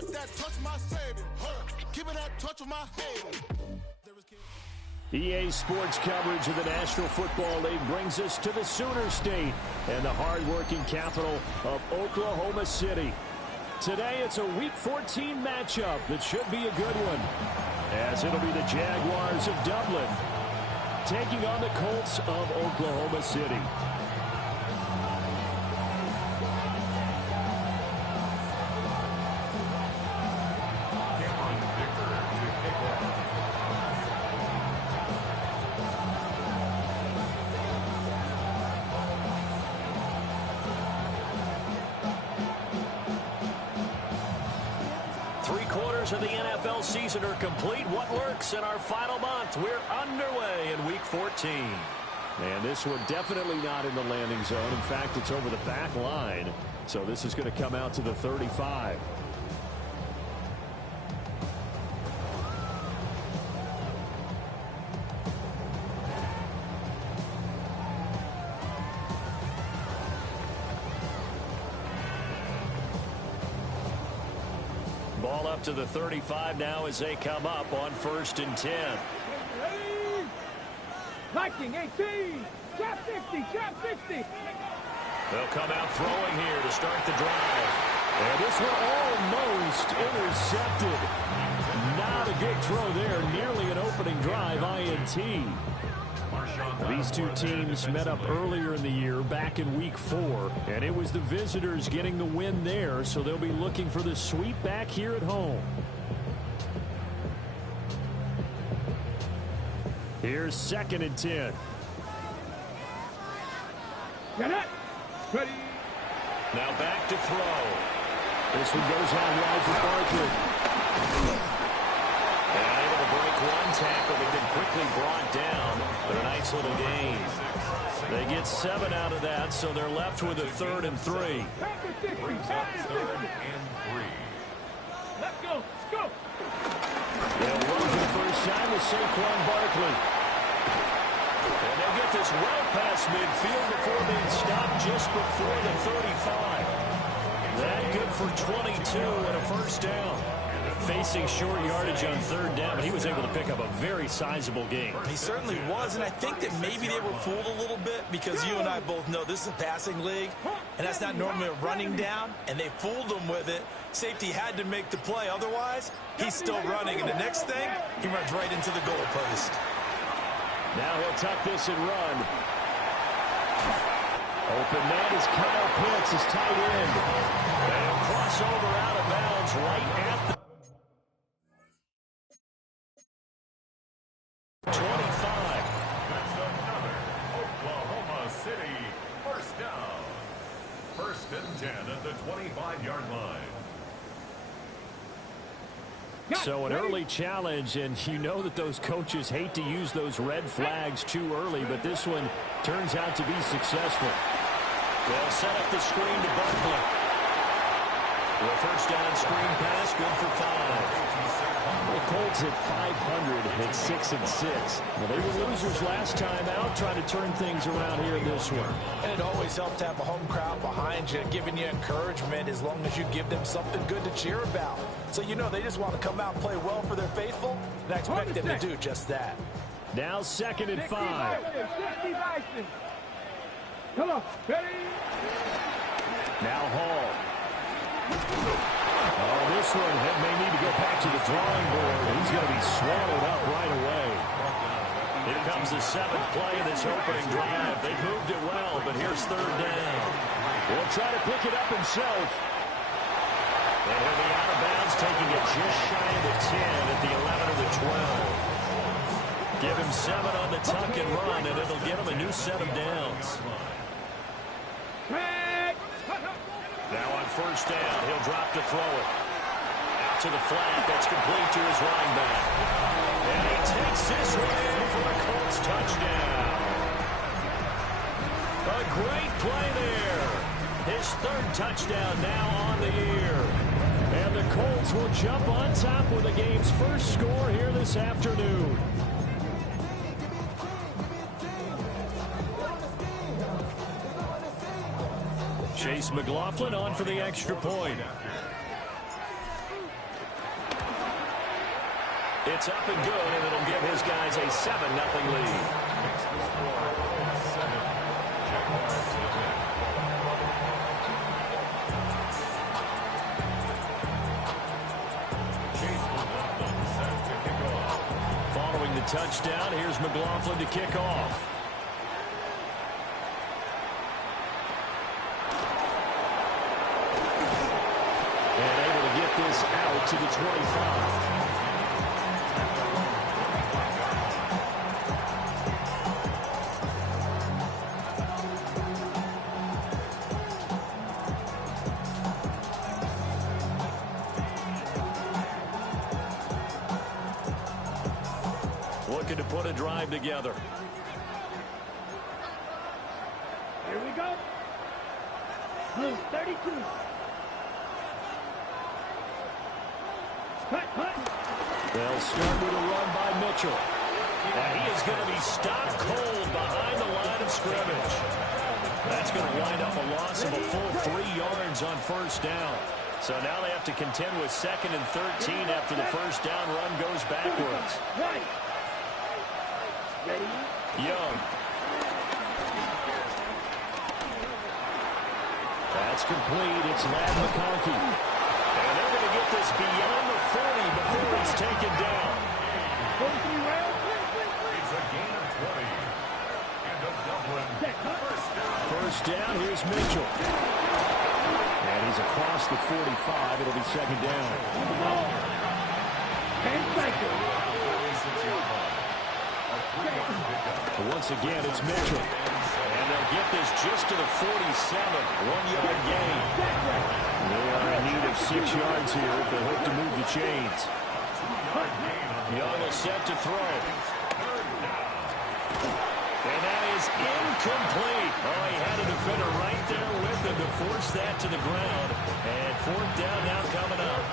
got that touch my savior. Give me that touch of my head. EA Sports coverage of the National Football League brings us to the Sooner State and the hard-working capital of Oklahoma City. Today, it's a Week 14 matchup that should be a good one, as it'll be the Jaguars of Dublin taking on the Colts of Oklahoma City. Of the NFL season are complete. What works in our final month? We're underway in Week 14. And this one definitely not in the landing zone. In fact, it's over the back line. So this is going to come out to the 35. Ball up to the 35 now as they come up on 1st and 10. Liking 18, trap 50, trap 50. They'll come out throwing here to start the drive. And this one almost intercepted. Not a good throw there. Nearly an opening drive, INT. These two teams met up earlier in the year, back in Week 4, and it was the visitors getting the win there, so they'll be looking for the sweep back here at home. Here's 2nd and 10. Get it. Ready. Now back to throw. This one goes out wide for Barkley. And able to break one tackle, but then quickly brought down. But a nice little gain. They get 7 out of that, so they're left with a 3rd and 3. Yeah, 3rd and 3. Let's go. Let's go. They'll run for the first time with Saquon Barkley. And they'll get this well past midfield before being stopped just before the 35. That good for 22 and a first down. Facing short yardage on 3rd down, but he was able to pick up a very sizable gain. He certainly was, and I think that maybe they were fooled a little bit because you and I both know this is a passing league, and that's not normally a running down, and they fooled him with it. Safety had to make the play. Otherwise, he's still running, and the next thing, he runs right into the goal post. Now he'll tuck this and run. Open man is Kyle Pitts, his tight end. And he'll cross over out of bounds right at the 25. That's another Oklahoma City first down. 1st and 10 at the 25-yard line. So an early challenge, and you know that those coaches hate to use those red flags too early, but this one turns out to be successful. They'll set up the screen to Barkley. The first down screen pass, good for 5. The Colts at 500 at 6 and 6. Well, they were losers last time out, trying to turn things around here in this one. And it always helps to have a home crowd behind you, giving you encouragement as long as you give them something good to cheer about. So you know they just want to come out and play well for their faithful, and I expect them to do just that. Now 2nd and 5. Come on, ready? Now Hall. Oh, this one may need to go back to the drawing board. He's going to be swallowed up right away. Here comes the 7th play of this opening drive. They moved it well, but here's 3rd down. He'll try to pick it up himself. And he'll be out of bounds, taking it just shy of the 10 at the 11 or the 12. Give him 7 on the tuck and run, and it'll get him a new set of downs. Now on 1st down, he'll drop to throw it. Out to the flat, that's complete to his running back. And he takes this one in for the Colts touchdown. A great play there. His 3rd touchdown now on the year. And the Colts will jump on top with the game's first score here this afternoon. Chase McLaughlin on for the extra point. It's up and good, and it'll give his guys a 7-0 lead. Makes the score 7. Jaguars to win. Chase McLaughlin set to kick off. Following the touchdown, here's McLaughlin to kick off. And able to get this out to the 25. Looking to put a drive together. Here we go. Blue 32. Cut. They'll start with a run by Mitchell. And he is going to be stopped cold behind the line of scrimmage. That's going to wind up a loss of a full 3 yards on first down. So now they have to contend with 2nd and 13 after the first down run goes backwards. Right. Ready? Young. That's complete. It's Ladd McConkey. And they're going to get this beyond the 40 before he's taken down. It's a gain of 20. And a Dublin first down. First down, here's Mitchell. And he's across the 45. It'll be 2nd down. 10 seconds. 46-yard line. A 3-yard pickup. Once again, it's Mitchell. And they'll get this just to the 47. 1-yard gain. They are in need of 6 yards here if they hope to move the chains. Young is set to throw. And that is incomplete. Oh, he had a defender right there with him to force that to the ground. And 4th down now coming up.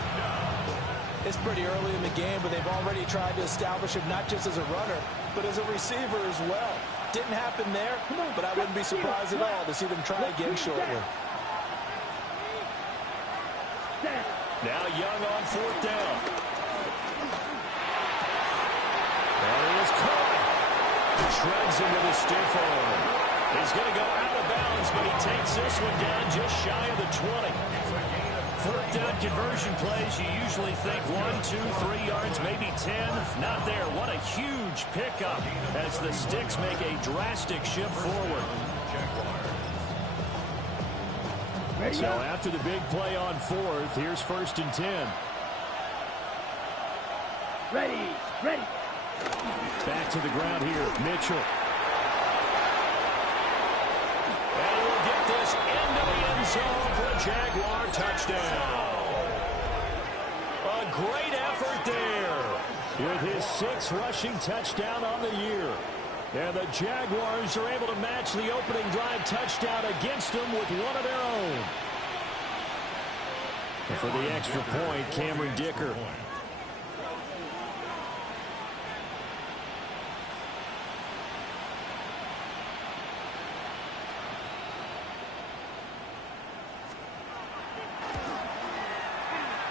It's pretty early in the game, but they've already tried to establish him not just as a runner, but as a receiver as well. Didn't happen there, but I wouldn't be surprised at all to see them try again shortly. Now Young on 4th down. And he is caught. Shreds him with a stiff arm. He's going to go out of bounds, but he takes this one down just shy of the 20. 4th down conversion plays, you usually think 1, 2, 3 yards, maybe 10. Not there. What a huge pickup as the Sticks make a drastic shift forward. So after the big play on 4th, here's 1st and 10. Ready. Back to the ground here, Mitchell. And we'll get this into the end zone for a Jaguar touchdown. A great effort there with his 6th rushing touchdown on the year. And the Jaguars are able to match the opening drive touchdown against them with one of their own. And for the extra point, Cameron Dicker.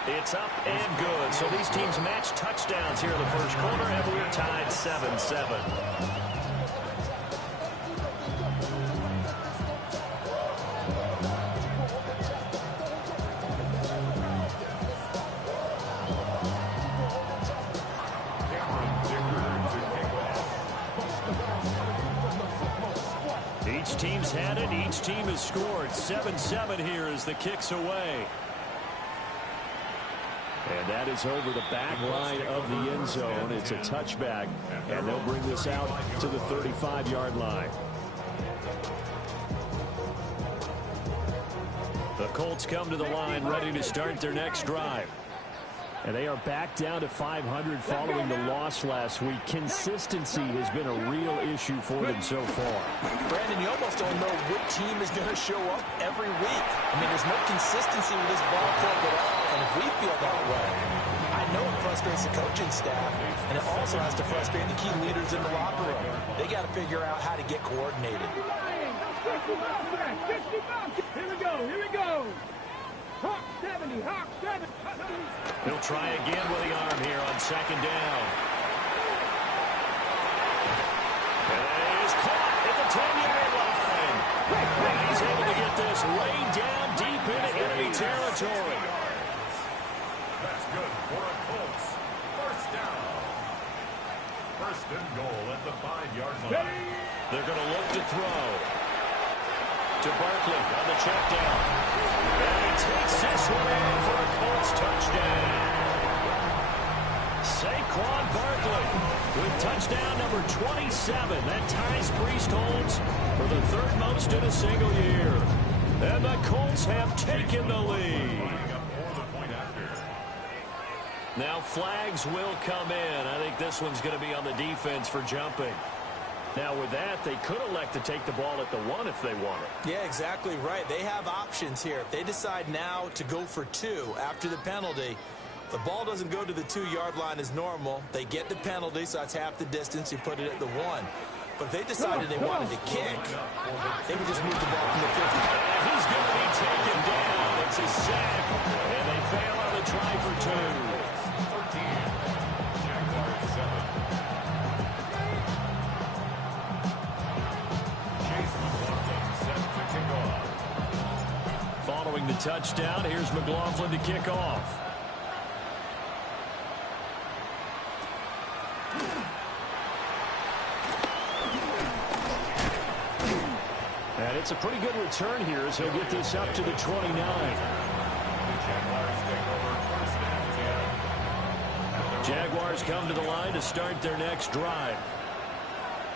It's up and good. So these teams match touchdowns here in the first quarter, and we're tied 7-7. Each team's had it. Each team has scored. 7-7 here as the kick's away. And that is over the back line of the end zone. It's a touchback, and they'll bring this out to the 35-yard line. The Colts come to the line ready to start their next drive. And they are back down to 500 following the loss last week. Consistency has been a real issue for them so far. Brandon, you almost don't know what team is going to show up every week. I mean, there's no consistency with this ball club at all, and if we feel that way, I know it frustrates the coaching staff, and it also has to frustrate the key leaders in the locker room. They got to figure out how to get coordinated. Here we go. Hawk 70, Hawk 70. He'll try again with the arm here on second down. And he is caught at the 10-yard line. And he's able to get this way down deep into enemy territory. That's good for a Colts. First down. First and goal at the 5-yard line. They're going to look to throw. To Barkley on the check down. And he takes this one in for a Colts touchdown. Saquon Barkley with touchdown number 27. That ties Priest-Holmes for the third most in a single year. And the Colts have taken the lead. Now flags will come in. I think this one's going to be on the defense for jumping. Now with that, they could elect to take the ball at the 1 if they want it. Yeah, exactly right. They have options here. If they decide now to go for 2 after the penalty, the ball doesn't go to the 2-yard line as normal. They get the penalty, so that's half the distance. You put it at the 1. But if they decided they wanted to kick, they would just move the ball from the 50. He's going to be taken down. It's a sack, and they fail on the try for 2. 13. Jaguars 7. Chase McLaughlin set to kick off. Following the touchdown, here's McLaughlin to kick off. And it's a pretty good return here as he'll get this up to the 29. Jaguars come to the line to start their next drive.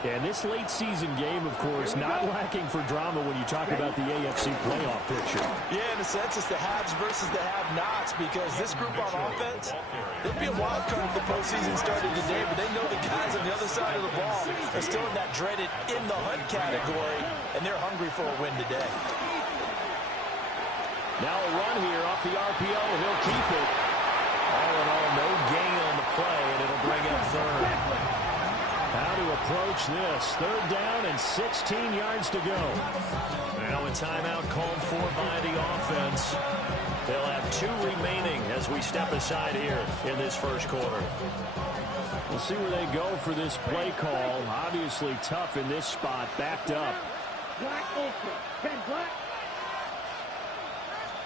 And this late season game, of course, not lacking for drama when you talk about the AFC playoff picture. Yeah, in a sense, it's the haves versus the have-nots because this group on offense, they'd be a wild card if the postseason started today, but they know the guys on the other side of the ball are still in that dreaded in the hunt category, and they're hungry for a win today. Now a run here off the RPO, and he'll keep it. All in all, no gain on the play, and it'll bring up third. How to approach this. Third down and 16 yards to go. Now a timeout called for by the offense. They'll have 2 remaining as we step aside here in this first quarter. We'll see where they go for this play call. Obviously tough in this spot, backed up. Black ultra. 10 black.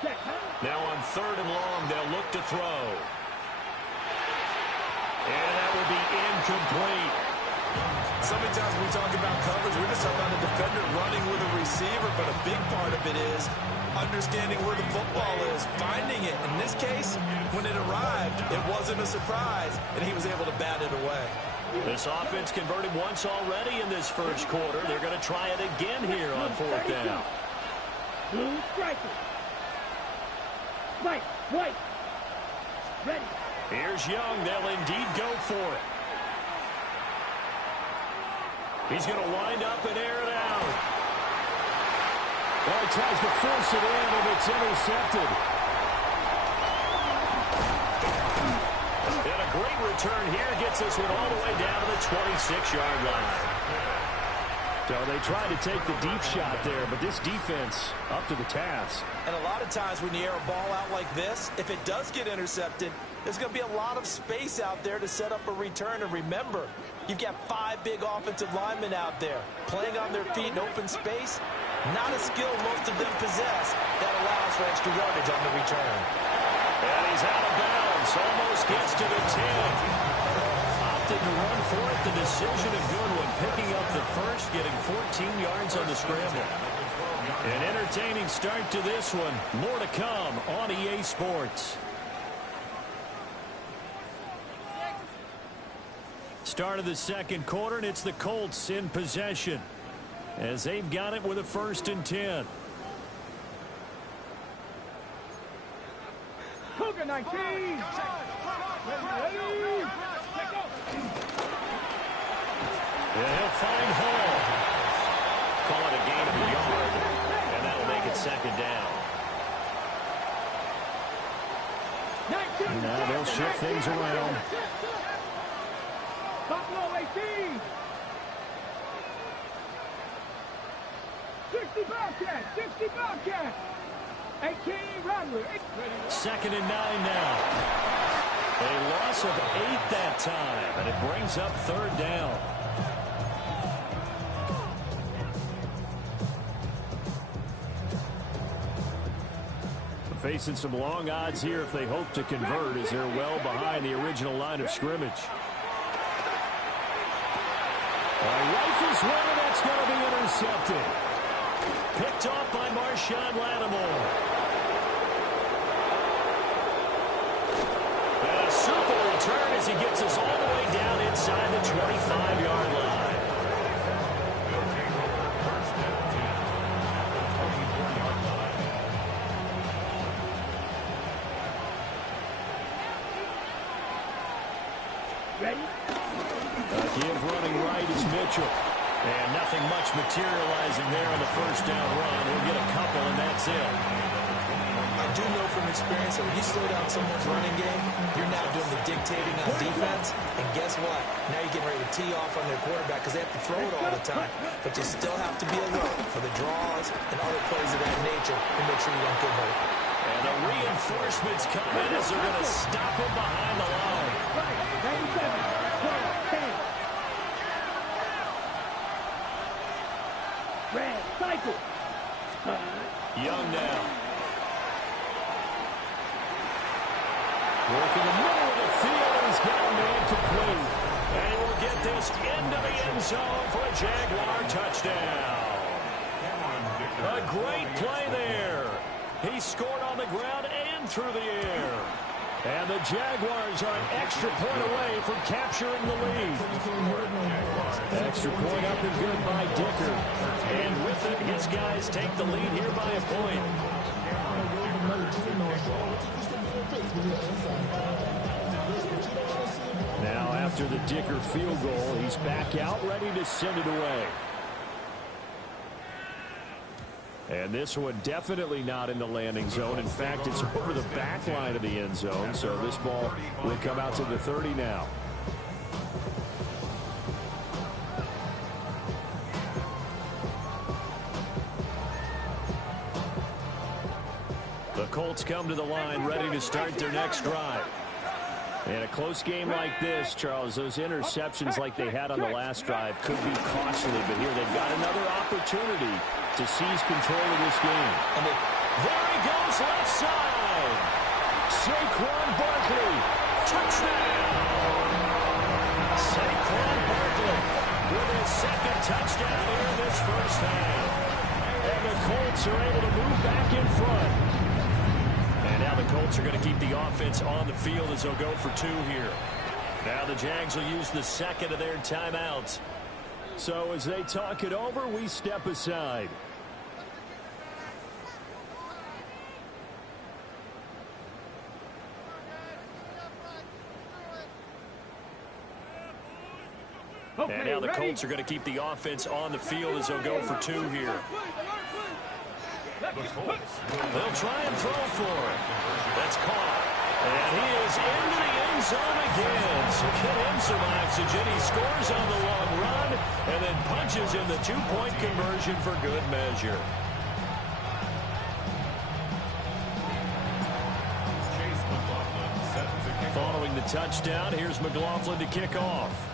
Check. Now on 3rd and long, they'll look to throw. And that will be incomplete. So many times when we talk about coverage, we're just talking about a defender running with a receiver, but a big part of it is understanding where the football is, finding it. In this case, when it arrived, it wasn't a surprise, and he was able to bat it away. This offense converted once already in this first quarter. They're going to try it again here on 4th down. Blue striker. Right, white. Ready. Here's Young. They'll indeed go for it. He's going to wind up and air it out. Well, he tries to force it in, and it's intercepted. And a great return here gets this one all the way down to the 26-yard line. So they tried to take the deep shot there, but this defense up to the task. And a lot of times when you air a ball out like this, if it does get intercepted, there's going to be a lot of space out there to set up a return. And remember, you've got 5 big offensive linemen out there playing on their feet in open space. Not a skill most of them possess that allows for extra yardage on the return. And he's out of bounds. Almost gets to the 10. Opted to run for it. The decision a good one. Picking up the first, getting 14 yards on the scramble. An entertaining start to this one. More to come on EA Sports. Start of the second quarter, and it's the Colts in possession as they've got it with a 1st and 10. Cougar 19. And he'll find Hall. Call it a gain of a yard, and that'll make it 2nd down. Now they'll shift things around. Buffalo 18. 60 Bobcat. 60 Bobcat. 18, run with it. 2nd and 9 now. A loss of 8 that time, and it brings up 3rd down. Facing some long odds here if they hope to convert, as they're well behind the original line of scrimmage. Rifles one, and that's going to be intercepted. Picked off by Marshawn Lattimore. And a super return as he gets us all the way down inside the 25-yard line. Give running right is Mitchell. And nothing much materializing there on the 1st down run. We'll get a couple, and that's it. I do know from experience that when you slow down someone's running game, you're now doing the dictating on defense. And guess what? Now you're getting ready to tee off on their quarterback because they have to throw it all the time. But you still have to be alert for the draws and other plays of that nature to make sure you don't get hurt. And the reinforcements come in as they're going to stop him behind the line. 97, 12, 10. Red, cycle. Young now. Working the middle of the field. He's got a man complete. And he will get this into the end zone for a Jaguar touchdown. A great play there. He scored on the ground and through the air. And the Jaguars are an extra point away from capturing the lead. Extra point up and good by Dicker. And with it, his guys take the lead here by a point. Now after the Dicker field goal, he's back out ready to send it away. And this one definitely not in the landing zone. In fact, it's over the back line of the end zone. So this ball will come out to the 30 now. The Colts come to the line ready to start their next drive. In a close game like this, Charles, those interceptions like they had on the last drive could be costly. But here they've got another opportunity to seize control of this game. And there he goes left side. Saquon Barkley. Touchdown. Saquon Barkley with his 2nd touchdown here in this 1st half. And the Colts are able to move back in front. And now the Colts are going to keep the offense on the field as they'll go for 2 here. Now the Jags will use the 2nd of their timeouts. So as they talk it over, we step aside. Okay, and now the ready? Colts are going to keep the offense on the field as they'll go for 2 here. They'll try and throw for it. That's caught. And he is into the end zone again. So get him some oxygen. He scores on the long run and then punches in the 2-point conversion for good measure. Following the touchdown, here's McLaughlin to kick off.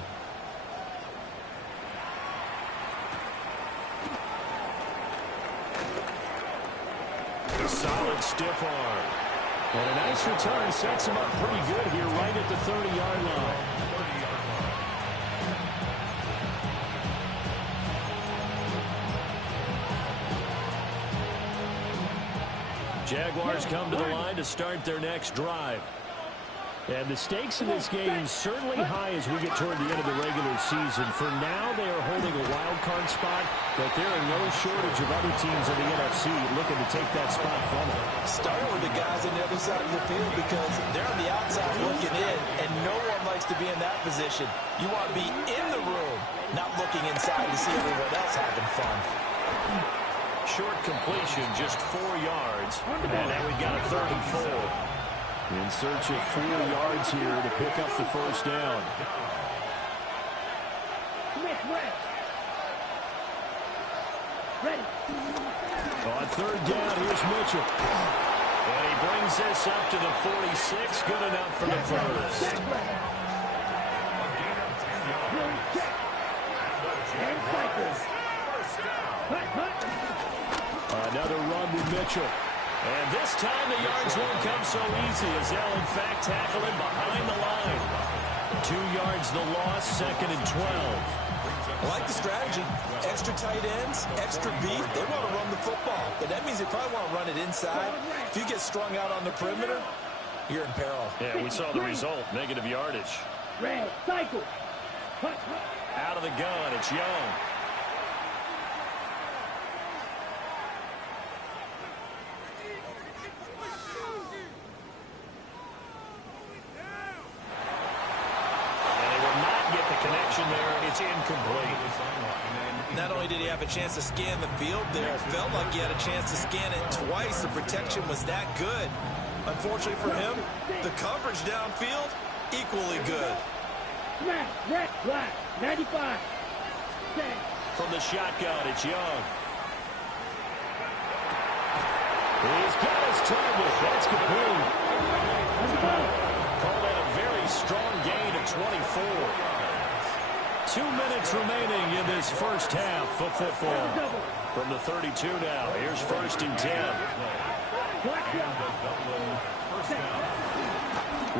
Solid stiff arm. And a nice return sets him up pretty good here right at the 30-yard line. Jaguars come to the line to start their next drive. And the stakes in this game certainly high as we get toward the end of the regular season. For now, they are holding a wild card spot, but there are no shortage of other teams in the NFC looking to take that spot from them. Starting with the guys on the other side of the field because they're on the outside looking in, and no one likes to be in that position. You want to be in the room, not looking inside to see everyone else having fun. Short completion, just 4 yards. And now we've got a 3rd and 4. In search of 4 yards here to pick up the 1st down. Ready. On third down, here's Mitchell. And he brings this up to the 46. Good enough for the first. Another run with Mitchell. And this time the yards won't come so easy as they'll in fact tackle him behind the line. 2 yards the loss, 2nd and 12. I like the strategy. Extra tight ends, extra beef. They want to run the football, but that means they probably want to run it inside. If you get strung out on the perimeter, you're in peril. Yeah, we saw the result, negative yardage. Red, cycle. Out of the gun, it's Young. It's incomplete. Not only did he have a chance to scan the field there, it felt like he had a chance to scan it twice. The protection was that good. Unfortunately for him, the coverage downfield, equally good. Smash, red, black, 95. From the shotgun, it's Young. He's got his target. That's complete. Call that a very strong gain of 24. 2 minutes remaining in this first half of football. From the 32 now, here's 1st and 10.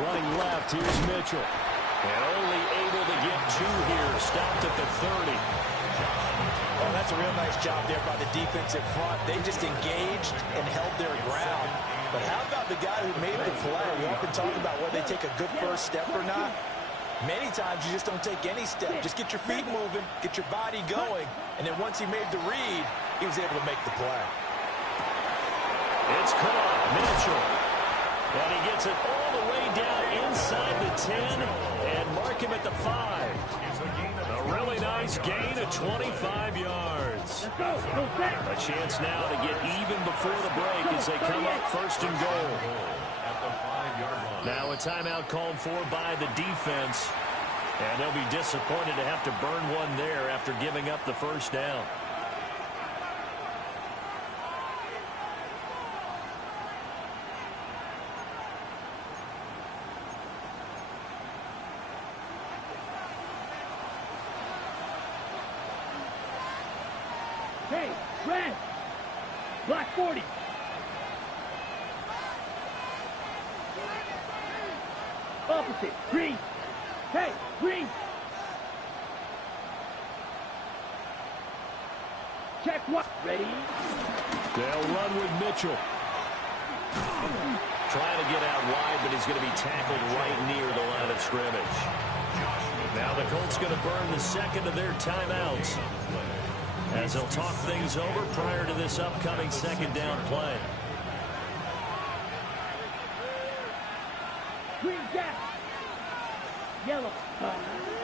Running left, here's Mitchell. And only able to get 2 here, stopped at the 30. Oh, that's a real nice job there by the defensive front. They just engaged and held their ground. But how about the guy who made the play? We often talk about whether they take a good first step or not. Many times you just don't take any step. Just get your feet moving, get your body going, and then once he made the read, he was able to make the play. It's caught, Mitchell. And he gets it all the way down inside the 10 and mark him at the 5. A really nice gain of 25 yards. A chance now to get even before the break as they come up 1st and goal. Now a timeout called for by the defense. And they'll be disappointed to have to burn one there after giving up the first down. Hey, red. Black 40. Opposite, green. Hey, green. Check what? Ready? They'll run with Mitchell. Trying to get out wide, but he's going to be tackled right near the line of scrimmage. Now the Colts going to burn the 2nd of their timeouts as they'll talk things over prior to this upcoming 2nd down play. Green gap. Yellow.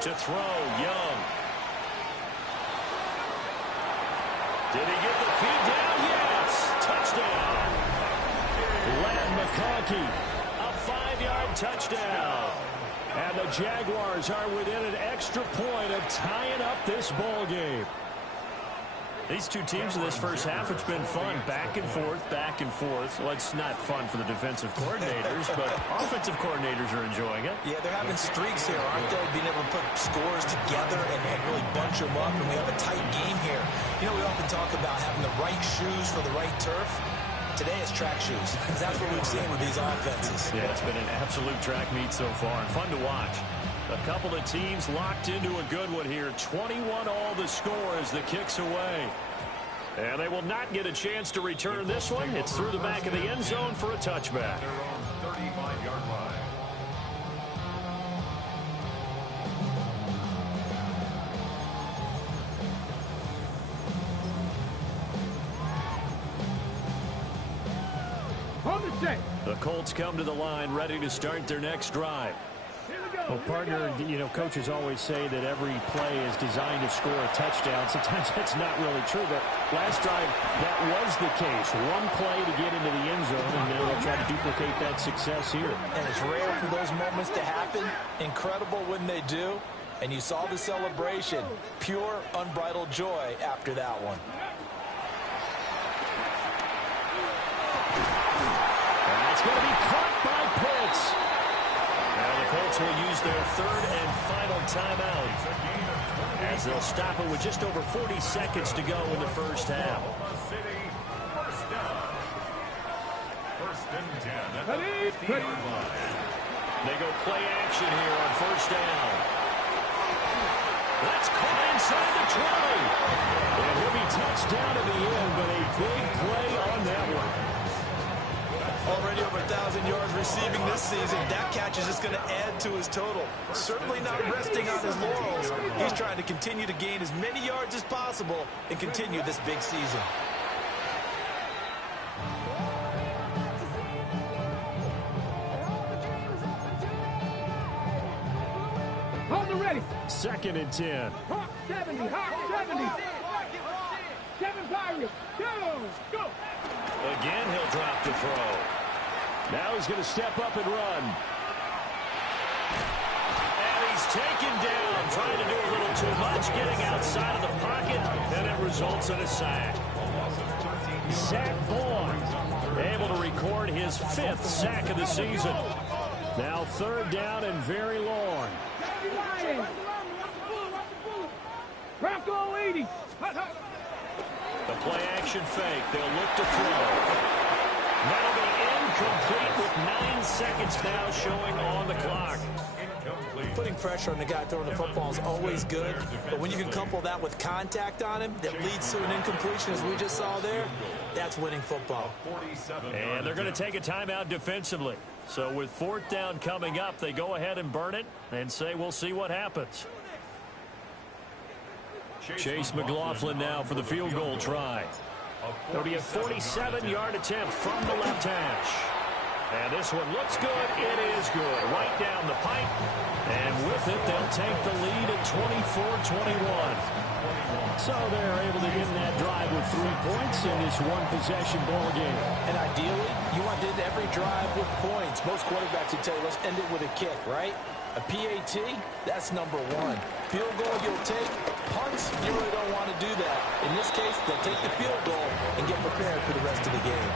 To throw, Young. Did he get the feed down? Yes! Touchdown! Lad McConkey, a 5-yard touchdown. And the Jaguars are within an extra point of tying up this ball game. These two teams in this first half, it's been fun. Back and forth, back and forth. Well, it's not fun for the defensive coordinators, but offensive coordinators are enjoying it. Yeah, they're having streaks here, aren't they? Being able to put scores together and really bunch them up, and we have a tight game here. You know, we often talk about having the right shoes for the right turf. Today it's track shoes. That's what we've seen with these offenses. Yeah, it's been an absolute track meet so far, and fun to watch. A couple of teams locked into a good one here. 21 all the score as the kick's away. And they will not get a chance to return this one. It's through the back of the end zone for a touchback. Their own 35-yard line. On the set. The Colts come to the line ready to start their next drive. Well, partner, you know, coaches always say that every play is designed to score a touchdown. Sometimes that's not really true, but last drive, that was the case. One play to get into the end zone, and now they'll try to duplicate that success here. And it's rare for those moments to happen. Incredible when they do. And you saw the celebration. Pure, unbridled joy after that one. defense will use their third and final timeout, as they'll stop it with just over 40 seconds to go in the first half. First down. First and 10 at the 15-yard line. They go play action here on first down. That's caught inside the 20. And he'll be touched down at the end, but a big play on that one. Already over 1,000 yards receiving this season. That catch is just going to add to his total. Certainly not resting on his laurels. He's trying to continue to gain as many yards as possible and continue this big season. Hold the ready. 2nd and 10. Hawk 70. Hawk 70. 7 Pirates. Go. Again, he'll drop the throw. Now he's going to step up and run. And he's taken down, trying to do a little too much, getting outside of the pocket, and it results in a sack. Zach Bourne able to record his 5th sack of the season. Now 3rd down and very long. Bronco 80. The play-action fake. They'll look to throw. That'll be incomplete with 9 seconds now showing on the clock. Putting pressure on the guy throwing the football is always good, but when you can couple that with contact on him that leads to an incompletion, as we just saw there, that's winning football. And they're going to take a timeout defensively. So with 4th down coming up, they go ahead and burn it and say we'll see what happens. Chase McLaughlin now for the field goal try. It'll be a 47-yard attempt from the left hash. And this one looks good. It is good. Right down the pipe. And with it, they'll take the lead at 24-21. So they're able to end that drive with 3 points in this one-possession ball game. And ideally, you want to end every drive with points. Most quarterbacks would tell you, let's end it with a kick, right? A PAT, that's number 1. Field goal you'll take. Punts, you really don't want to do that. In this case, they'll take the field goal and get prepared for the rest of the game.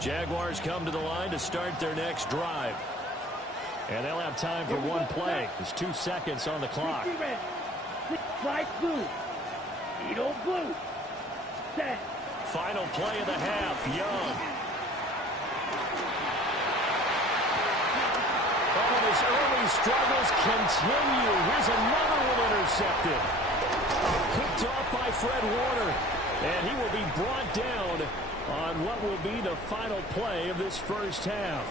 Jaguars come to the line to start their next drive. And they'll have time for one play. There's 2 seconds on the clock. Strike blue. Edo blue. Set. Final play of the half, Young. Oh, his early struggles continue. Here's another one intercepted. Picked off by Fred Warner. And he will be brought down on what will be the final play of this first half.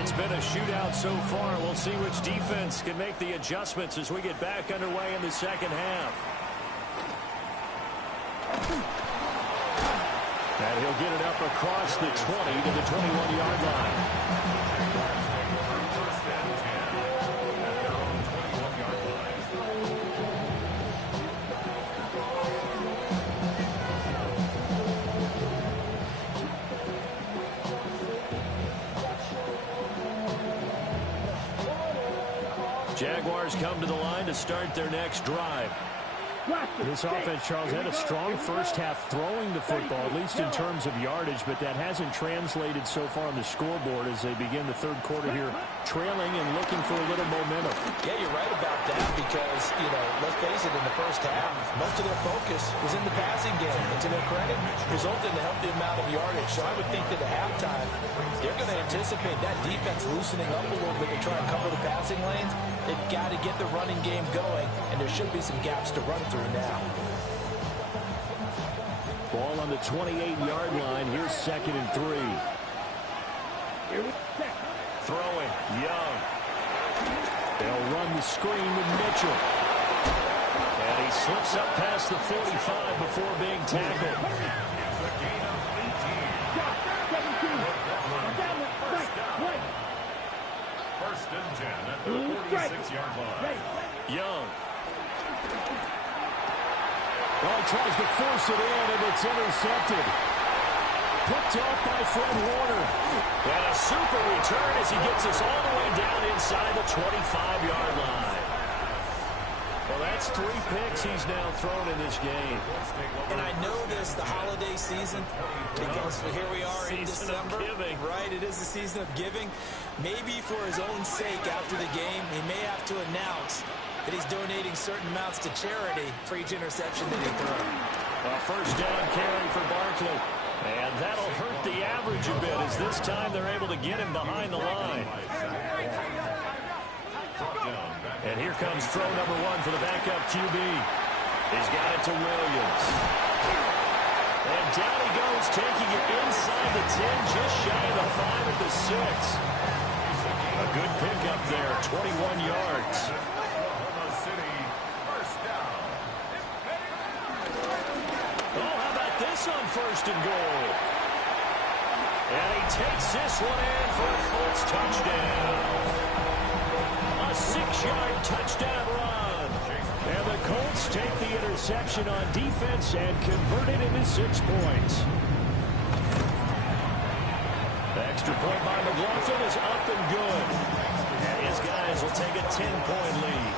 It's been a shootout so far. We'll see which defense can make the adjustments as we get back underway in the second half. And he'll get it up across the 20 to the 21-yard line. Jaguars come to the line to start their next drive. This offense, Charles, had a strong first half throwing the football, at least in terms of yardage, but that hasn't translated so far on the scoreboard as they begin the third quarter here, trailing and looking for a little momentum. Yeah, you're right about that because, let's face it, in the first half, most of their focus was in the passing game. And to their credit, resulted in a healthy amount of yardage. So I would think that at halftime, they're going to anticipate that defense loosening up a little bit to try and cover the passing lanes. They've got to get the running game going, and there should be some gaps to run through now. Ball on the 28-yard line. Here's 2nd and 3. Throwing, Young. They'll run the screen with Mitchell. And he slips up past the 45 before being tackled. First and 10 at the 46-yard line. Young. Well, he tries to force it in, and it's intercepted. Picked off by Fred Warner. And a super return as he gets us all the way down inside the 25-yard line. Well, that's 3 picks he's now thrown in this game. And I know this, the holiday season, because here we are in December. Right, it is the season of giving. Maybe for his own sake after the game, he may have to announce that he's donating certain amounts to charity for each interception that he throws. A first down carry for Barkley. And that'll hurt the average a bit as this time they're able to get him behind the line. And here comes throw number 1 for the backup QB. He's got it to Williams. And down he goes, taking it inside the 10, just shy of the 5 at the 6. A good pickup there, 21 yards. Oh, how about this on first and goal? And he takes this one in for a Colts touchdown. A 6-yard touchdown run. And the Colts take the interception on defense and convert it into 6 points. The extra point by McLaughlin is up and good. And his guys will take a 10-point lead.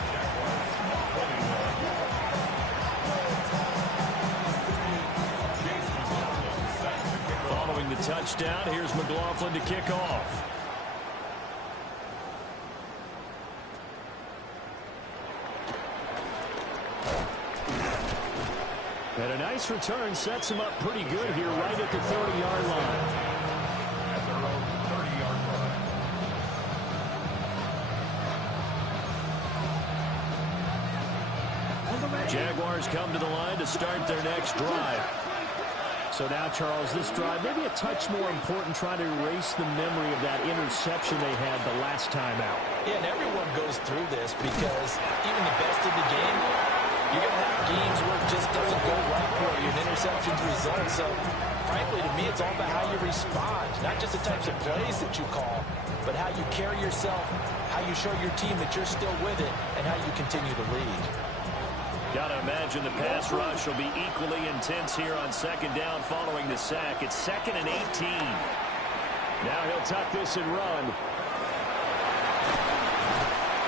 Following the touchdown, here's McLaughlin to kick off. And a nice return sets him up pretty good here right at the 30-yard line. At their own 30-yard line. Jaguars come to the line to start their next drive. So now, Charles, this drive maybe a touch more important, trying to erase the memory of that interception they had the last time out. Yeah, and everyone goes through this because even the best of the game, you're going to have games where it just doesn't go right for you, and interceptions result. So, frankly, to me, it's all about how you respond, not just the types of plays that you call, but how you carry yourself, how you show your team that you're still with it, and how you continue to lead. Got to imagine the pass rush will be equally intense here on second down following the sack. It's 2nd and 18. Now he'll tuck this and run.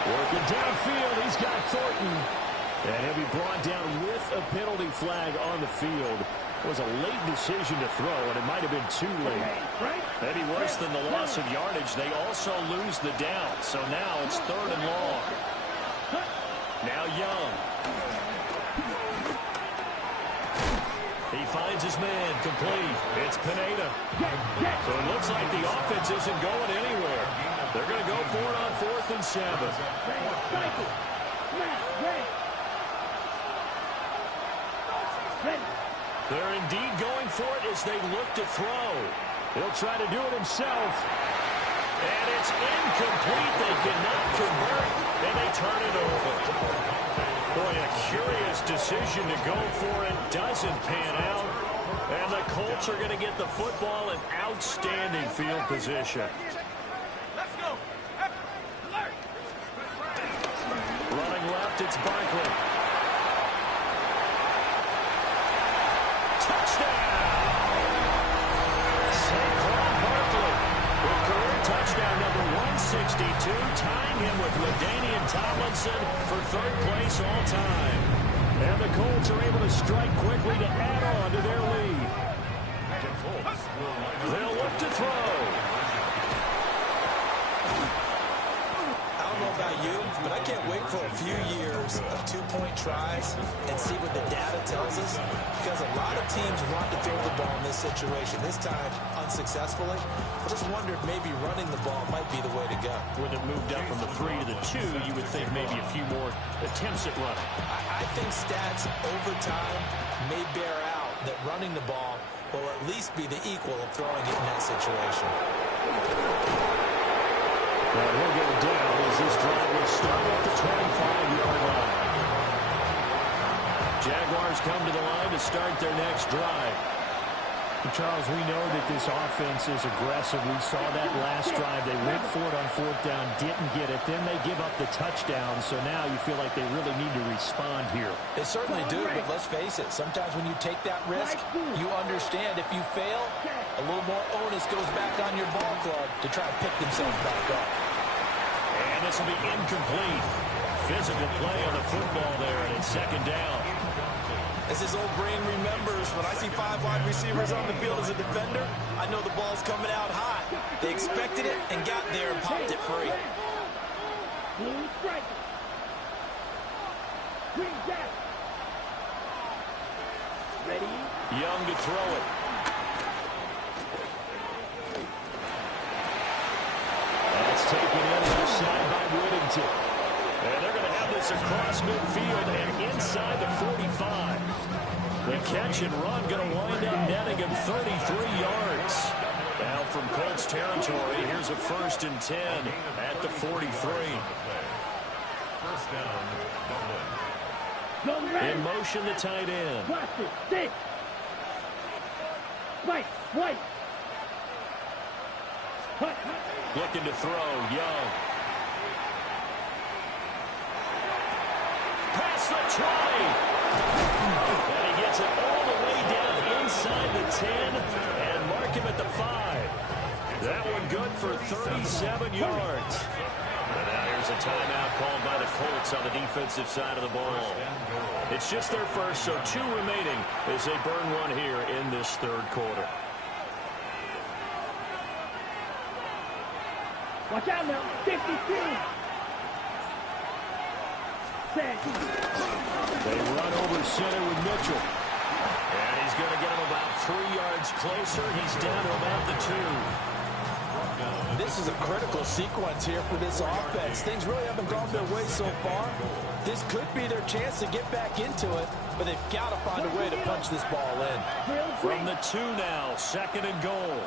Working downfield, he's got Thornton. And he'll be brought down with a penalty flag on the field. It was a late decision to throw, and it might have been too late. Maybe worse than the loss of yardage, they also lose the down. So now it's 3rd and long. Now Young. He finds his man, complete. It's Pineda. So it looks like the offense isn't going anywhere. They're going to go for it on 4th and 7. They're indeed going for it as they look to throw. He'll try to do it himself. And it's incomplete. They cannot convert, and they turn it over. Boy, a curious decision to go for it. Doesn't pan out. And the Colts are going to get the football in outstanding field position. Let's go. Running left, it's Barkley. Touchdown! Saquon Barkley with career touchdown number 162, tying him with LaDainian Tomlinson for 3rd place all time. And the Colts are able to strike quickly to add on to their lead. They'll look to throw. I don't know about you, but I can't wait for a few years of 2-point tries and see what the data tells us, because a lot of teams want to throw the ball in this situation, this time unsuccessfully. I just wonder if maybe running the ball might be the way to go. With it moved up from the 3 to the 2, you would think maybe a few more attempts at running. I think stats over time may bear out that running the ball will at least be the equal of throwing it in that situation. Well, he'll go down as this drive will start at the 25-yard line. Jaguars come to the line to start their next drive. Charles, we know that this offense is aggressive. We saw that last drive. They went for it on fourth down, didn't get it. Then they give up the touchdown. So now you feel like they really need to respond here. They certainly do, but let's face it. Sometimes when you take that risk, you understand if you fail, a little more onus goes back on your ball club to try to pick themselves back up. And this will be incomplete. Physical play on the football there, and it's second down. As his old brain remembers, when I see 5 wide receivers on the field as a defender, I know the ball's coming out high. They expected it and got there and popped it free. Young to throw it. That's taken in left side by Whittington. And they're going to have this across midfield and inside the 45. The catch and run going to wind up netting him 33 yards. Now from Colts territory, here's a 1st and 10 at the 43. First down, Dublin. In motion, the tight end. Looking to throw, Young. Pass the try. And he gets it all the way down inside the 10 and mark him at the 5. That one good for 37 yards. And now here's a timeout called by the Colts on the defensive side of the ball. It's just their first, so 2 remaining as they burn one here in this third quarter. Watch out now, 52. They run over center with Mitchell. And he's going to get him about 3 yards closer. He's down to about the 2. This is a critical sequence here for this offense. Things really haven't gone their way so far. This could be their chance to get back into it, but they've got to find a way to punch this ball in. From the 2 now, 2nd and goal.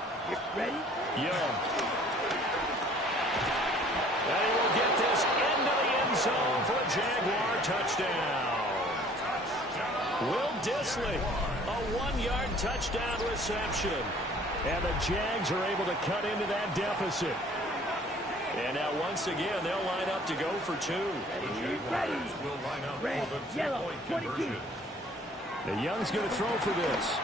Ready? Young. And he will get this into the end zone for a Jaguar touchdown. Will Dissly, a 1-yard touchdown reception. And the Jags are able to cut into that deficit. And now once again, they'll line up to go for 2. The Jaguars will line up for the 2-point conversion. The Young's going to throw for this.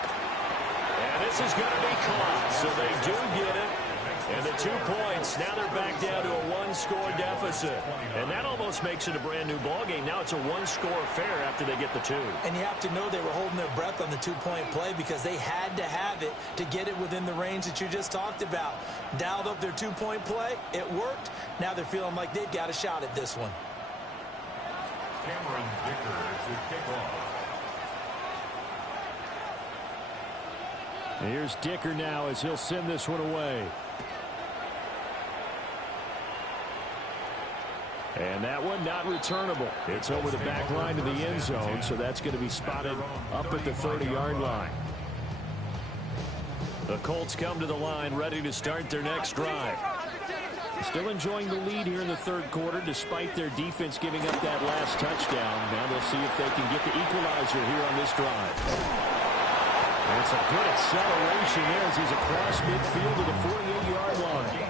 And this is going to be caught, so they do get it. And the 2 points, now they're back down to a 1-score deficit. And that almost makes it a brand-new ballgame. Now it's a 1-score affair after they get the 2. And you have to know they were holding their breath on the 2-point play because they had to have it to get it within the range that you just talked about. Dialed up their 2-point play. It worked. Now they're feeling like they've got a shot at this one. Cameron Dicker to kick off. And here's Dicker now as he'll send this one away. And that one not returnable. It's over the back line to the end zone, so that's going to be spotted up at the 30-yard line. The Colts come to the line ready to start their next drive. Still enjoying the lead here in the third quarter despite their defense giving up that last touchdown. Now they'll see if they can get the equalizer here on this drive. And it's a good acceleration there as he's across midfield to the 48-yard line.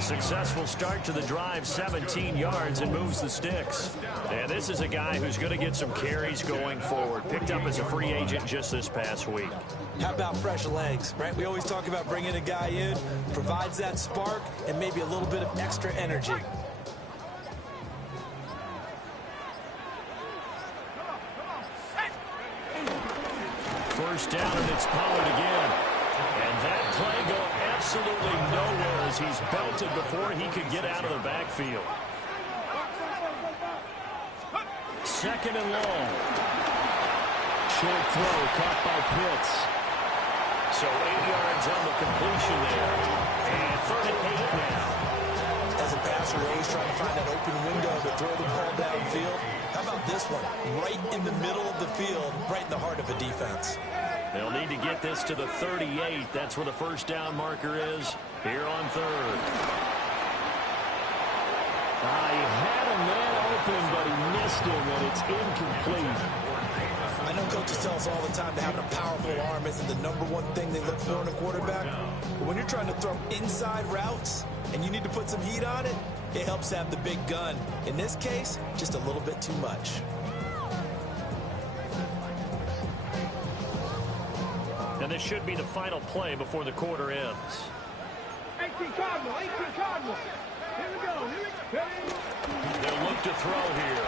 Successful start to the drive, 17 yards, and moves the sticks. And this is a guy who's going to get some carries going forward. Picked up as a free agent just this past week. How about fresh legs, right? We always talk about bringing a guy in, provides that spark, and maybe a little bit of extra energy. First down, and it's Pollard again. And that play going absolutely nowhere as he's belted before he could get out of the backfield. 2nd and long. Short throw caught by Pitts. So 8 yards on the completion there. And 3rd and 8 now. As a passer, you're always trying to find that open window to throw the ball downfield. How about this one? Right in the middle of the field, right in the heart of a defense. They'll need to get this to the 38. That's where the first down marker is here on 3rd. He had a man open, but he missed him, and it's incomplete. I know coaches tell us all the time that having a powerful arm isn't the #1 thing they look for in a quarterback. But when you're trying to throw inside routes and you need to put some heat on it, it helps have the big gun. In this case, just a little bit too much. And this should be the final play before the quarter ends. 18 Cardinal, 18 Cardinal. Here we go. They'll look to throw here.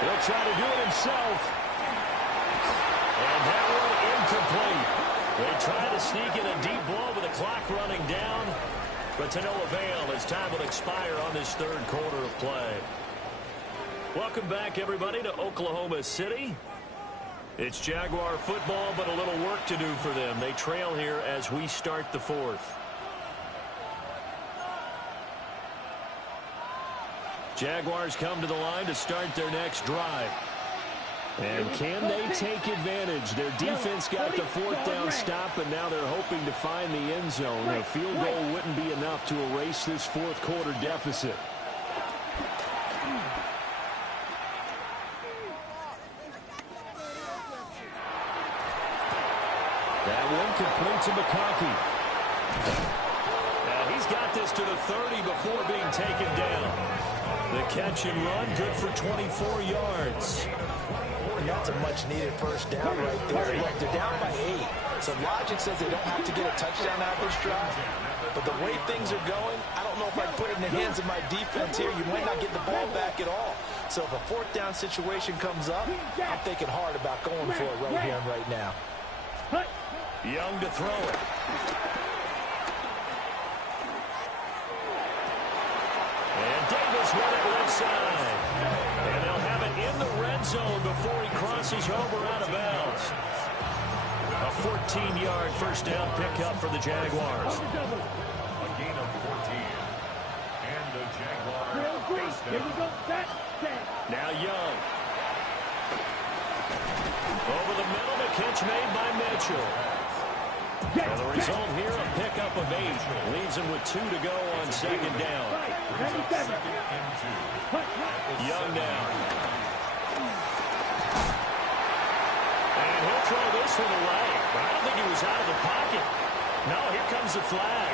He'll try to do it himself. And that one incomplete. They try to sneak in a deep ball with the clock running down, but to no avail as time will expire on this third quarter of play. Welcome back, everybody, to Oklahoma City. It's Jaguar football, but a little work to do for them. They trail here as we start the fourth. Jaguars come to the line to start their next drive. And can they take advantage? Their defense got the fourth down stop, and now they're hoping to find the end zone. A field goal wouldn't be enough to erase this fourth quarter deficit. That one complete to McConkey. Now he's got this to the 30 before being taken down. The catch and run, good for 24 yards. And that's a much-needed first down right there. Look, they're down by 8. So logic says they don't have to get a touchdown out of this drive. But the way things are going, I don't know if I put it in the hands of my defense here. You might not get the ball back at all. So if a fourth down situation comes up, I'm thinking hard about going for it right here and right now. Young to throw it. And Davis with it left side. And they'll have it in the red zone before he crosses over out of bounds. A 14-yard first down pickup for the Jaguars. A gain of 14. And the Jaguars first down. Now Young. Over the middle, the catch made by Mitchell. And the result here, a pickup of 8. Leaves him with 2 to go on second down. Young down. And he'll throw this one away. But I don't think he was out of the pocket. No, here comes the flag.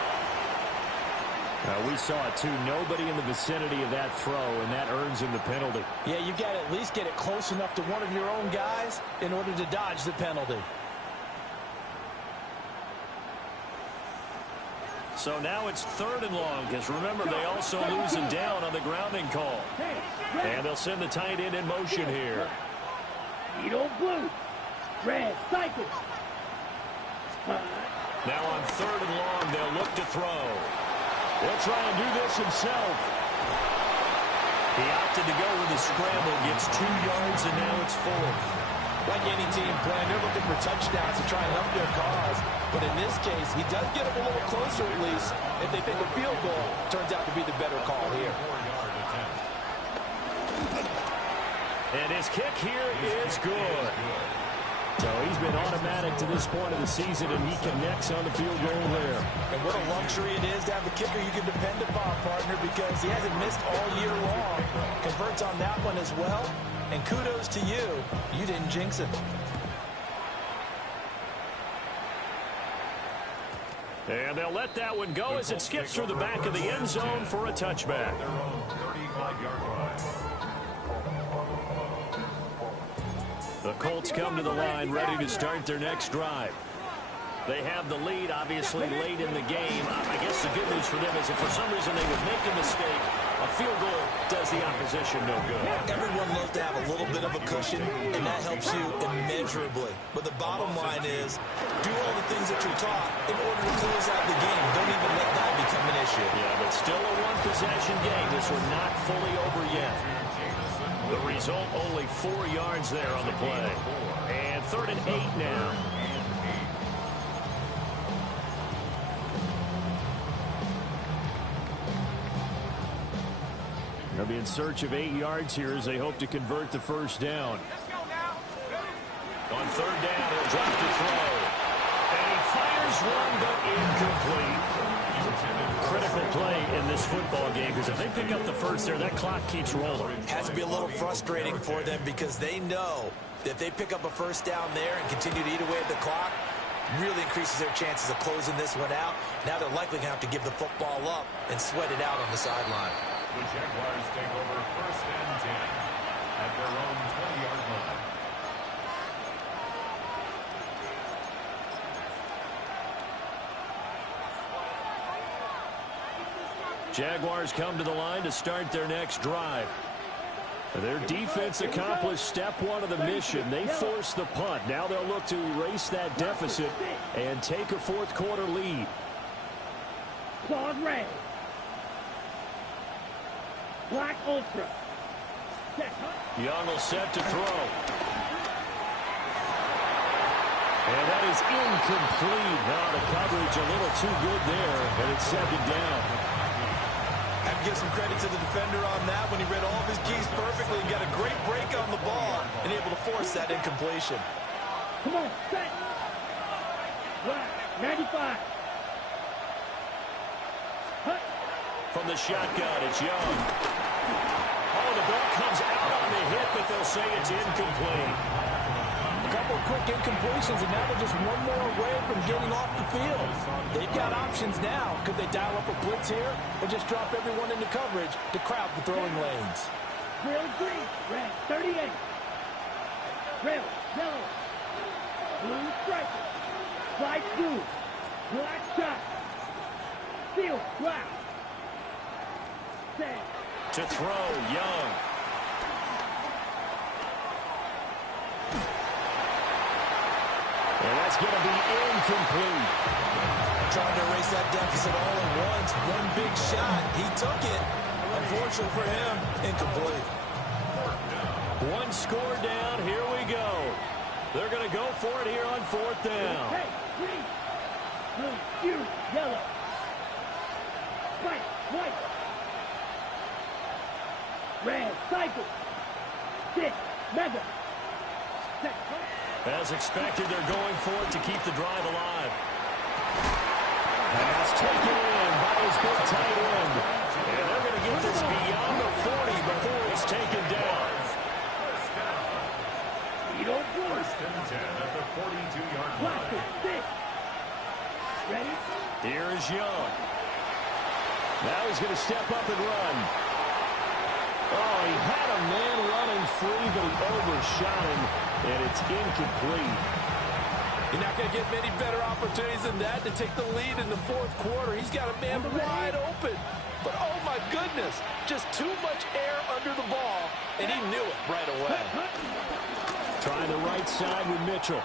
We saw it, too. Nobody in the vicinity of that throw, and that earns him the penalty. Yeah, you've got to at least get it close enough to one of your own guys in order to dodge the penalty. So now it's 3rd and long, because remember, they also lose a down on the grounding call. And they'll send the tight end in motion here. Edo blue. Red, cycle. Now on 3rd and long, they'll look to throw. He'll try and do this himself. He opted to go with the scramble, gets 2 yards, and now it's 4th. Like any team playing, they're looking for touchdowns to try and help their cause. But in this case, he does get them a little closer at least. If they think a field goal turns out to be the better call here. And his kick here is good. So he's been automatic to this point of the season, and he connects on the field goal there. And what a luxury it is to have a kicker you can depend upon, partner, because he hasn't missed all year long. Converts on that one as well. And kudos to you. You didn't jinx it. And they'll let that one go as it skips through the back of the end zone for a touchback. Their own 35-yard line. The Colts come to the line ready to start their next drive. They have the lead, obviously, late in the game. I guess the good news for them is if for some reason they would make a mistake, a field goal does the opposition no good. Everyone loves to have a little bit of a cushion, and that helps you immeasurably. But the bottom line is, do all the things that you're taught in order to close out the game. Don't even let that become an issue. Yeah, but still a one-possession game. This one not fully over yet. The result, only 4 yards there on the play. And 3rd and 8 now. They'll be in search of 8 yards here as they hope to convert the first down. On 3rd down, he'll drop to throw. And he fires one, but incomplete. critical play in this football game because if they pick up the first there, that clock keeps rolling. Has to be a little frustrating for them because they know that if they pick up a first down there and continue to eat away at the clock, really increases their chances of closing this one out. Now they're likely going to have to give the football up and sweat it out on the sideline. The Jaguars take over first and 10 at their own 20-yard line. Jaguars come to the line to start their next drive. Their defense accomplished step one of the mission. They forced the punt. Now they'll look to erase that deficit and take a fourth quarter lead. Claude Ray. Black Ultra. Young will set to throw. And that is incomplete. Now the coverage a little too good there, and it's second down. Have to give some credit to the defender on that when he read all of his keys perfectly and got a great break on the ball and able to force that incompletion. Come on, set. Black, 95. Hut. From the shotgun, it's Young. Oh, the ball comes out on the hit, but they'll say it's incomplete. A couple of quick incompletions, and now they're just one more away from getting off the field. They've got options now. Could they dial up a blitz here or just drop everyone into coverage to crowd the throwing lanes? Real green, red, 38. Red, yellow, blue stripe, light blue, black shot, steel, black. Set. To throw, Young. And that's going to be incomplete. Trying to erase that deficit all at once. One big shot. He took it. Unfortunately for him, incomplete. One score down. Here we go. They're going to go for it here on fourth down. Hey, green, blue, blue, yellow, white, red, cycle, six, mega. As expected, they're going for it to keep the drive alive. Pass taken in by his big tight end. And they're going to get this beyond the 40 before it's taken down. First and 10 at the 42-yard line. Ready? Here is Young. Now he's going to step up and run. Oh, he had a man running free, but he overshot him, and it's incomplete. You're not going to get many better opportunities than that to take the lead in the fourth quarter. He's got a man wide open. But, oh, my goodness, just too much air under the ball, and he knew it right away. Trying the right side with Mitchell.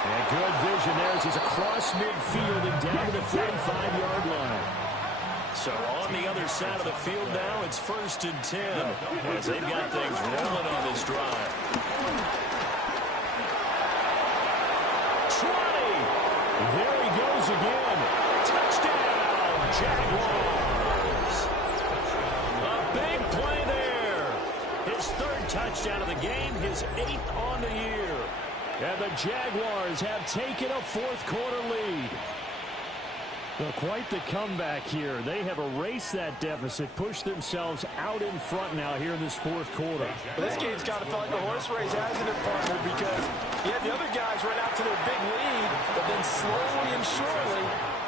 And good vision there as he's across midfield and down to the 45-yard line. So on the other side of the field now, it's first and 10 as they've got things rolling on this drive. 20. There he goes again. Touchdown, Jaguars. A big play there. His third touchdown of the game, his 8th on the year. And the Jaguars have taken a fourth quarter lead. Well, quite the comeback here. They have erased that deficit, pushed themselves out in front now here in this fourth quarter. Well, this game's kind of felt like a horse race, hasn't it, partner? Because you had the other guys run out to their big lead, but then slowly and surely,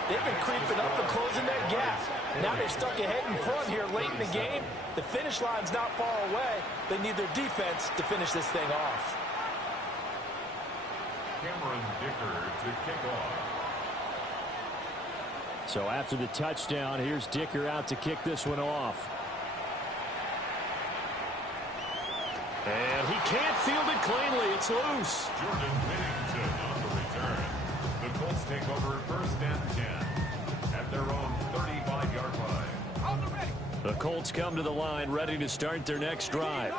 they've been creeping up and closing that gap. Now they're stuck ahead in front here late in the game. The finish line's not far away. They need their defense to finish this thing off. Cameron Dicker to kick off. So after the touchdown, here's Dicker out to kick this one off. And he can't field it cleanly. It's loose. Jordan Bennington on the return. The Colts take over first and 10 at their own 35-yard line. The Colts come to the line ready to start their next drive.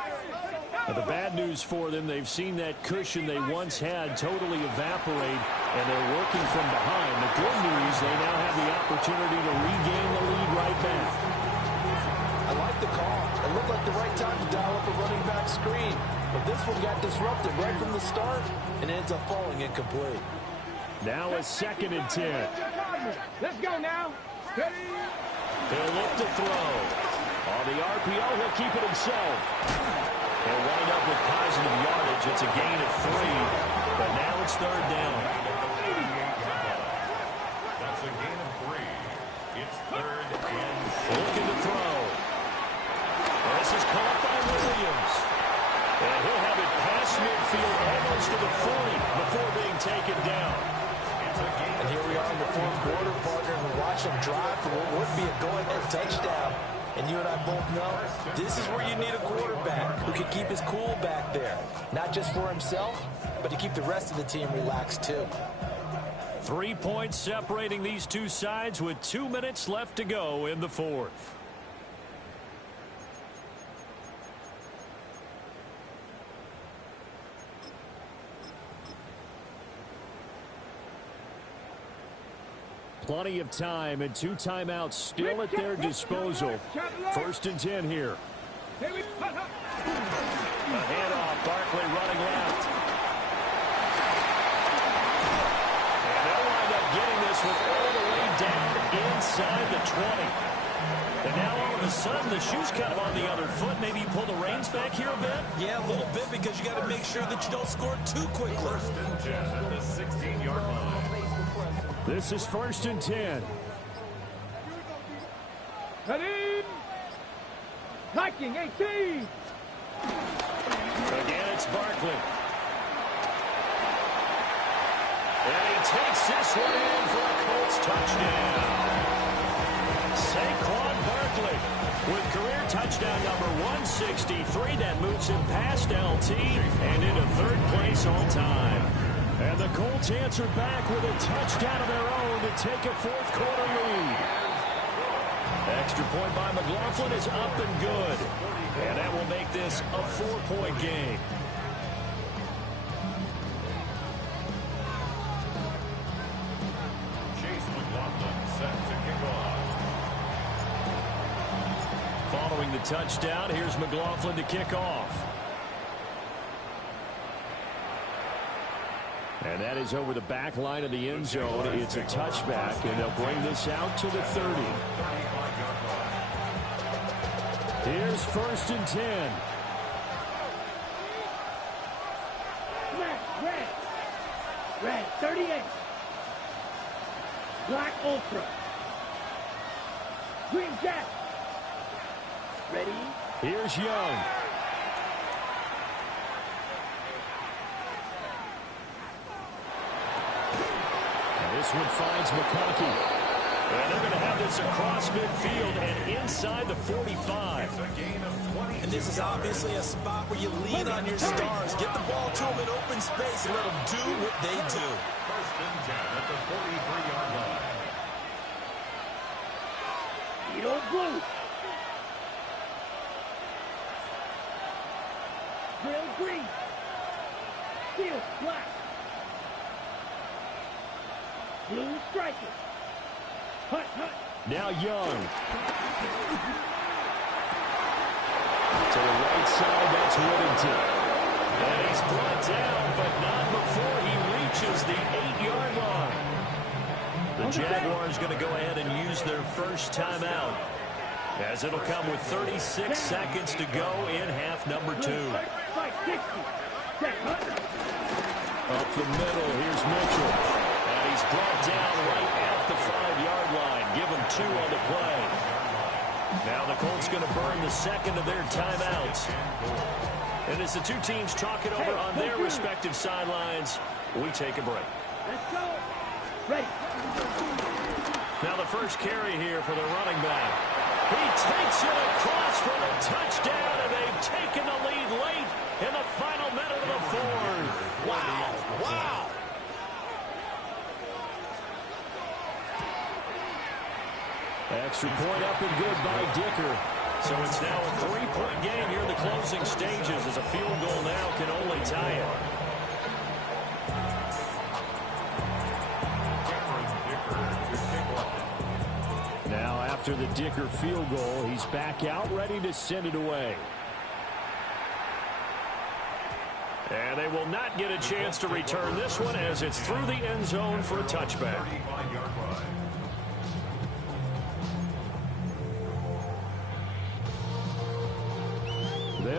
Now, the bad news for them, they've seen that cushion they once had totally evaporate, and they're working from behind. The good news, they now have the opportunity to regain the lead right back. I like the call. It looked like the right time to dial up a running back screen. But this one got disrupted right from the start and ends up falling incomplete. Now a second and 10. Cardinal. Let's go now. Ready? He'll look to throw. On the RPO, he'll keep it himself. He'll wind up with positive yardage. It's a gain of 3, but now it's third down. That's a gain of 3. It's third and 6. Looking to throw. This is caught by Williams. And he'll have it past midfield almost to the 40 before being taken down. And here we are in the fourth quarter, partner, and watch them drive for what would be a go-ahead touchdown. And you and I both know this is where you need a quarterback who can keep his cool back there. Not just for himself, but to keep the rest of the team relaxed too. 3 points separating these two sides with 2 minutes left to go in the fourth. Plenty of time and 2 timeouts still at their disposal. First and 10 here. Here we go. A handoff, Barkley running left. And they'll wind up getting this one all the way down inside the 20. And now all of a sudden the shoe's kind of on the other foot. Maybe you pull the reins back here a bit? Yeah, a little bit, because you got to make sure that you don't score too quickly. First and 10 at the 16-yard line. This is first and 10. Ready? Hiking 18. Again, it's Barkley. And he takes this one in for a Colts touchdown. Saquon Barkley with career touchdown number 163. That moves him past LT and into third place all time. And the Colts answer back with a touchdown of their own to take a fourth quarter lead. Extra point by McLaughlin is up and good. And that will make this a 4-point game. Chase McLaughlin set to kick off. Following the touchdown, here's McLaughlin to kick off. And that is over the back line of the end zone. It's a touchback, and they'll bring this out to the 30. Here's first and 10. Red. Red, 38. Black Ultra. Green Jack. Ready? Here's Young. This one finds McConkey. And they're going to have this across midfield and inside the 45. And this is obviously a spot where you lean on your stars. Get the ball to them in open space and let them do what they do. First and 10 at the 43-yard line. Edo blue. Grill green. Steel black. Blue striker. Hut, hut. Now Young. To the right side, that's Whittington. And he's brought down, but not before he reaches the 8-yard line. The Jaguars going to go ahead and use their first timeout, as it'll come with 36 seconds to go in half number 2. Up the middle, here's Mitchell. And he's brought down right at the 5-yard line. Give him 2 on the play. Now the Colts going to burn the second of their timeouts. And as the two teams talk it over on their respective sidelines, we take a break. Let's go. Ready. Now the first carry here for the running back. He takes it across for a touchdown, and they've taken the lead late in the final minute of the fourth. Wow. Wow. Extra point up and good by Dicker. So it's now a 3-point game here in the closing stages, as a field goal now can only tie it. Now after the Dicker field goal, he's back out ready to send it away. And they will not get a chance to return this one, as it's through the end zone for a touchback. 35-yard line.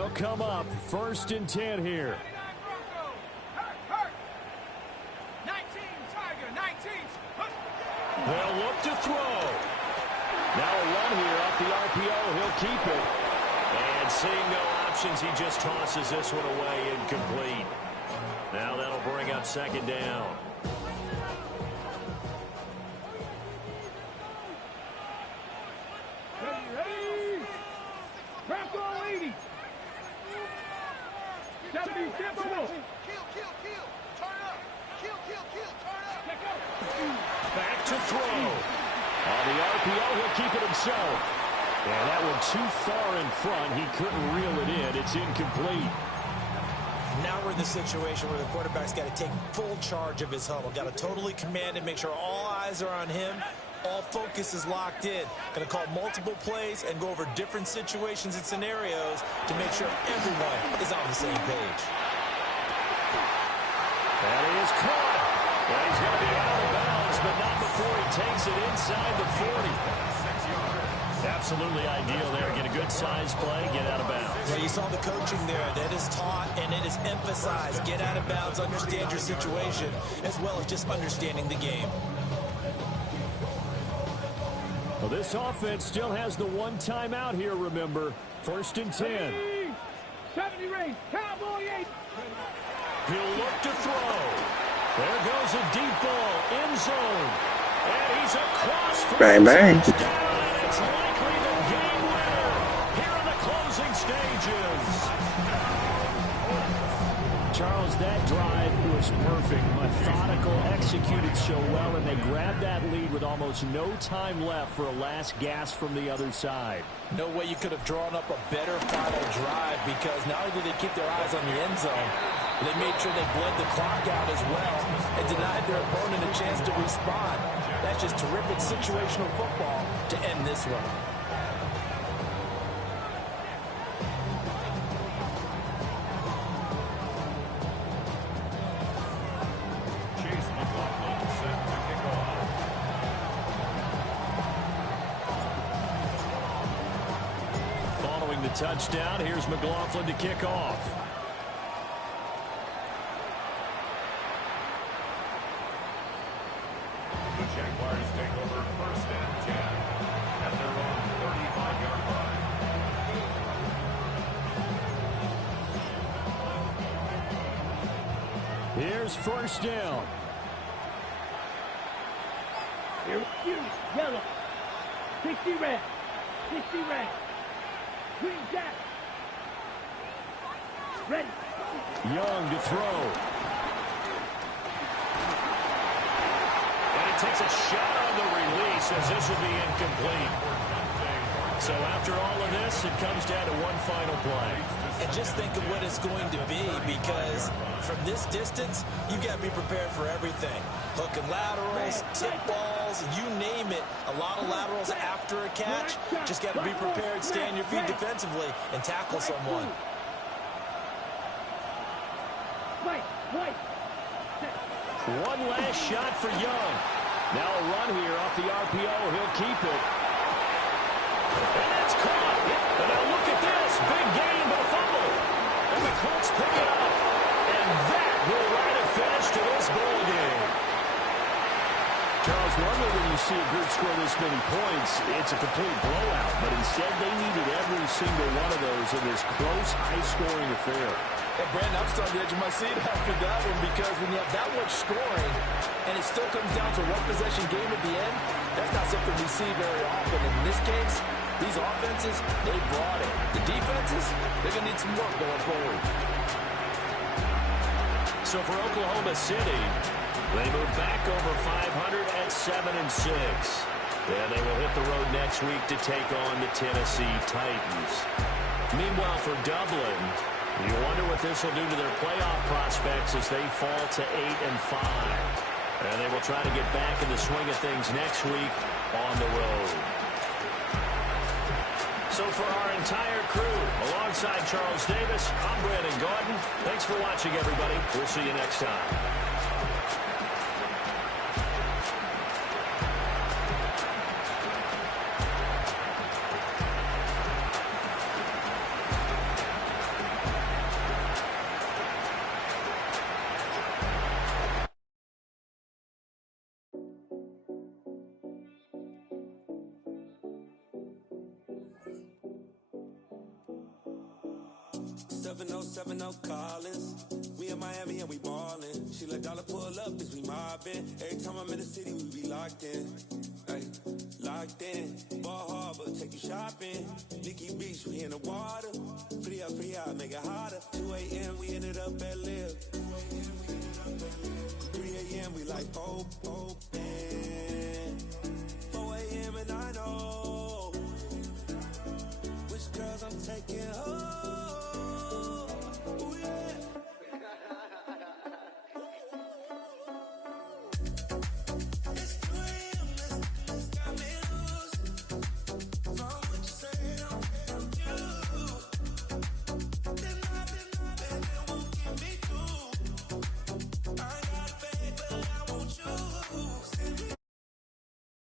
They'll come up 1st and 10 here. They'll look to throw. Now a run here off the RPO. He'll keep it. And seeing no options, he just tosses this one away incomplete. Now that'll bring up 2nd down. Ready. Crack all 80. 70, tempo. Kill. Turn up. Kill. Turn up. Back to throw. On the RPO, he'll keep it himself. And that one too far in front. He couldn't reel it in. It's incomplete. Now we're in the situation where the quarterback's got to take full charge of his huddle. Got to totally command it, make sure all eyes are on him. All focus is locked in. Going to call multiple plays and go over different situations and scenarios to make sure everyone is on the same page. That is caught. And he's going to be out of bounds, but not before he takes it inside the 40. 6 yards. Absolutely ideal there. Get a good size play, get out of bounds. Yeah, you saw the coaching there. That is taught and it is emphasized. Get out of bounds, understand your situation, as well as just understanding the game. Well, this offense still has the one timeout here, remember. 1st and 10. 70 range. Cowboy 8. He'll look to throw. There goes a deep ball, end zone. And he's across for Bang. touchdown. It's likely the game winner here in the closing stages. Charles, that drive was perfect. Methodical, executed so well, and they grabbed that lead with almost no time left for a last gasp from the other side. No way you could have drawn up a better final drive, because not only did they keep their eyes on the end zone, they made sure they bled the clock out as well and denied their opponent a chance to respond. That's just terrific situational football to end this one. Set to kick off. Following the touchdown, here's McLaughlin to kick off. The Jaguars take over 1st and 10 at their own 35-yard line. Here's 1st down. Here, yellow. 60 red. 60 red. Green jack. Ready. Young to throw. And he takes a shot on the release as this will be incomplete. So after all of this, it comes down to one final play. And just think of what it's going to be, because from this distance, you've got to be prepared for everything. Hook and laterals, tip balls, you name it. A lot of laterals after a catch. Just got to be prepared, stay on your feet defensively, and tackle someone. One last shot for Young. Now a run here off the RPO. He'll keep it. And that's caught. And now look at this. Big gain, but a fumble. And the Colts pick it up. And that will write a finish to this ball game. Charles, normally when you see a group score this many points, it's a complete blowout. But instead, they needed every single one of those in this close, high-scoring affair. Hey, Brandon, I'm still on the edge of my seat after that one, because when you have that much scoring and it still comes down to one possession game at the end, that's not something we see very often. And in this case, these offenses, they brought it. The defenses, they're going to need some work going forward. So for Oklahoma City, they move back over 500 at 7-6. And they will hit the road next week to take on the Tennessee Titans. Meanwhile, for Dublin, you wonder what this will do to their playoff prospects as they fall to 8-5. And they will try to get back in the swing of things next week on the road. So for our entire crew, alongside Charles Davis, I'm Brandon Gordon. Thanks for watching, everybody. We'll see you next time. 7070 Collins. We in Miami and we ballin'. She let dollar pull up, bitch, we mobbin'. Every time I'm in the city, we be locked in. Ay, locked in. Ball Harbor, take you shopping. Nikki Beach, we in the water. Free out, make it hotter. 2 a.m., we ended up at Live. 3 a.m., we like, oh,